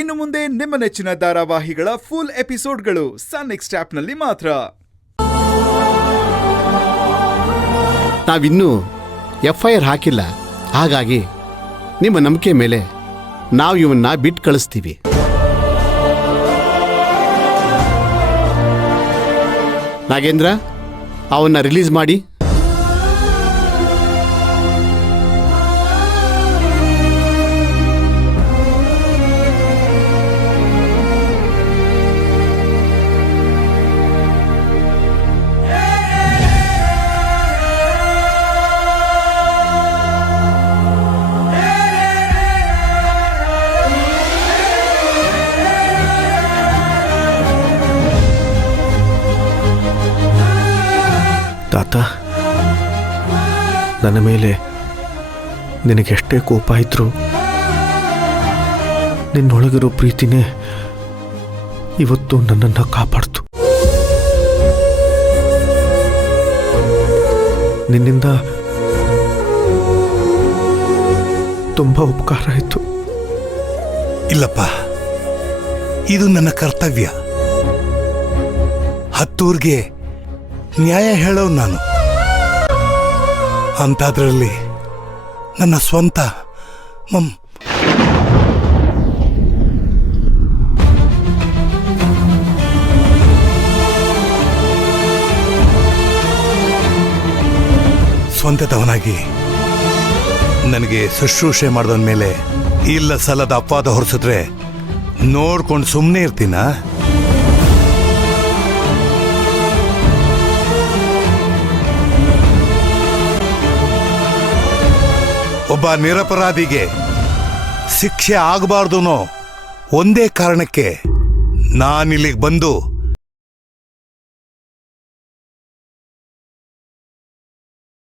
ಇನ್ನು ಮುಂದೆ ನಿಮ್ಮ ನೆಚ್ಚಿನ ಧಾರಾವಾಹಿಗಳ ಫುಲ್ ಎಪಿಸೋಡ್ಗಳು ಸನ್ ನೆಕ್ಸ್ಟ್ ಆಪ್ನಲ್ಲಿ ಮಾತ್ರ. ನಾವಿನ್ನೂ FIR ಹಾಕಿಲ್ಲ, ಹಾಗಾಗಿ ನಿಮ್ಮ ನಂಬಿಕೆ ಮೇಲೆ ನಾವು ಇವನ್ನ ಬಿಟ್ಟು ಕಳಿಸ್ತೀವಿ. ನಾಗೇಂದ್ರ, ಅವನ್ನ ರಿಲೀಸ್ ಮಾಡಿ. ತಾತ, ನನ್ನ ಮೇಲೆ ನಿನಗೆಷ್ಟೇ ಕೋಪ ಇದ್ರೂ ನಿನ್ನೊಳಗಿರೋ ಪ್ರೀತಿನೇ ಇವತ್ತು ನನ್ನನ್ನು ಕಾಪಾಡ್ತು. ನಿನ್ನಿಂದ ತುಂಬ ಉಪಕಾರ ಆಯಿತು. ಇಲ್ಲಪ್ಪ, ಇದು ನನ್ನ ಕರ್ತವ್ಯ. ಹತ್ತೂರ್ಗೆ ನ್ಯಾಯ ಹೇಳೋನು ನಾನು. ಅಂಥದ್ರಲ್ಲಿ ನನ್ನ ಸ್ವಂತ ಸ್ವಂತದವನಾಗಿ ನನಗೆ ಶುಶ್ರೂಷೆ ಮಾಡಿದವನ ಮೇಲೆ ಇಲ್ಲ ಸಲ್ಲದ ಅಪವಾದ ಹೊರಿಸಿದ್ರೆ ನೋಡ್ಕೊಂಡು ಸುಮ್ಮನೆ ಇರ್ತೀನ? ಒಬ್ಬ ನಿರಪರಾಧಿಗೆ ಶಿಕ್ಷೆ ಆಗಬಾರ್ದು ಒಂದೇ ಕಾರಣಕ್ಕೆ ನಾನಿಲ್ಲಿಗೆ ಬಂದು